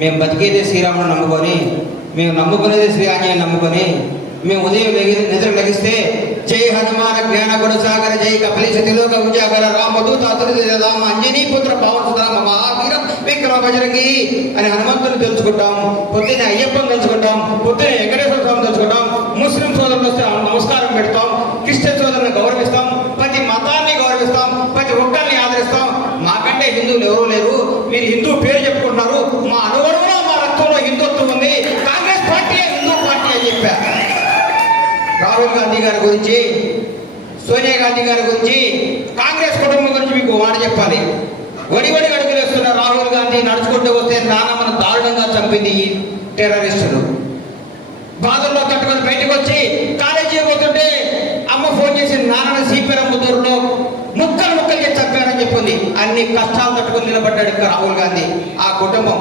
మేము బతికేదే శ్రీరాముని నమ్ముకొని మేము నమ్ముకునేది శ్రీ ఆంజనేయ నమ్ముకొని మేము ఉదయం నిద్ర లెగిస్తే జై హనుమాన జ్ఞాన గుణ సాగర జై కపలిష తిలోక ఉజాగర రామదూత రామ అంజనీ పుత్ర పవన సుధామ మహావీర విక్రమ బజరంగి అని హనుమంతుని తెలుసుకుంటాం పొద్దున్న అయ్యప్పని తెలుసుకుంటాం పొద్దున్న వెంకటేశ్వర స్వామి తెలుసుకుంటాం ముస్లిం సోదరులు వస్తే నమస్కారం పెడతాం క్రిస్టియన్ సోదరులను గౌరవిస్తాం ప్రతి మతాన్ని గౌరవిస్తాం ప్రతి ఒక్కరిని ఆదరిస్తాం. మాకంటే హిందువులు ఎవరూ లేరు. మీరు హిందూ పేరు చెప్పుకుంటున్నారు. మా రాహుల్ గాంధీ గారి గురించి సోనియా గాంధీ గారి గురించి కాంగ్రెస్ కుటుంబం గురించి మీకు మాట చెప్పాలి. వడి అడుగులేస్తున్న రాహుల్ గాంధీ నడుచుకుంటూ వస్తే నానమ్మను దారుణంగా చంపింది ఈ టెర్రరిస్టులు. బాధల్లో తట్టుకొని బయటకు వచ్చి కాలేజీ పోతుంటే అమ్మ ఫోన్ చేసి నాన్న సీపీరమ్ముతూరులో ముక్కలు ముక్కలు ముక్కలుగా చంపారని చెప్పింది. అన్ని కష్టాలు తట్టుకొని నిలబడ్డాడు రాహుల్ గాంధీ. ఆ కుటుంబం